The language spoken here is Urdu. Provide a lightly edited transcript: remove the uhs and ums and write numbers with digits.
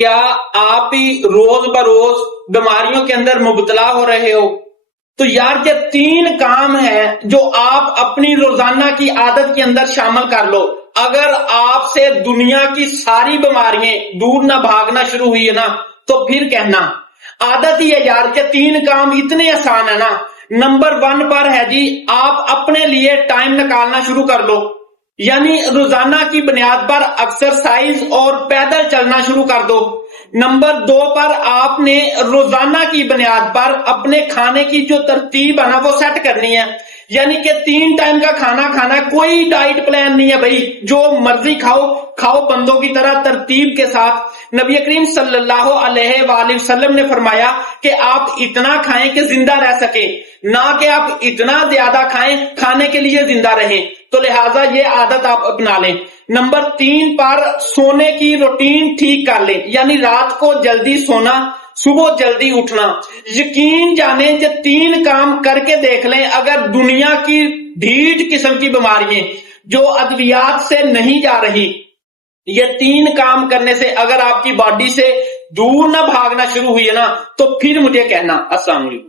کیا آپ بھی روز بروز بیماریوں کے اندر مبتلا ہو رہے ہو؟ تو یار یہ 3 کام ہیں جو آپ اپنی روزانہ کی عادت کے اندر شامل کر لو. اگر آپ سے دنیا کی ساری بیماریاں دور نہ بھاگنا شروع ہوئی ہے نا تو پھر کہنا. عادت ہی ہے یار کہ 3 کام اتنے آسان ہے نا. نمبر 1 پر ہے جی، آپ اپنے لیے ٹائم نکالنا شروع کر لو. یعنی روزانہ کی بنیاد پر ایکسرسائز اور پیدل چلنا شروع کر دو. نمبر 2 پر آپ نے روزانہ کی بنیاد پر اپنے کھانے کی جو ترتیب ہے نا وہ سیٹ کرنی ہے. یعنی کہ 3 ٹائم کا کھانا کھانا ہے، کوئی ڈائٹ پلان نہیں ہے بھائی، جو مرضی کھاؤ بندوں کی طرح ترتیب کے ساتھ. نبی کریم صلی اللہ علیہ وآلہ وسلم نے فرمایا کہ آپ اتنا کھائیں کہ زندہ رہ سکیں، نہ کہ آپ اتنا زیادہ کھائیں کھانے کے لیے زندہ رہیں. تو لہٰذا یہ عادت آپ اپنا لیں. نمبر 3 پر سونے کی روٹین ٹھیک کر لیں، یعنی رات کو جلدی سونا، صبح جلدی اٹھنا. یقین جانیں یہ 3 کام کر کے دیکھ لیں. اگر دنیا کی ڈھیٹ قسم کی بیماریاں جو ادویات سے نہیں جا رہی، یہ 3 کام کرنے سے اگر آپ کی باڈی سے دور نہ بھاگنا شروع ہوئی ہے نا تو پھر مجھے کہنا. السلام علیکم.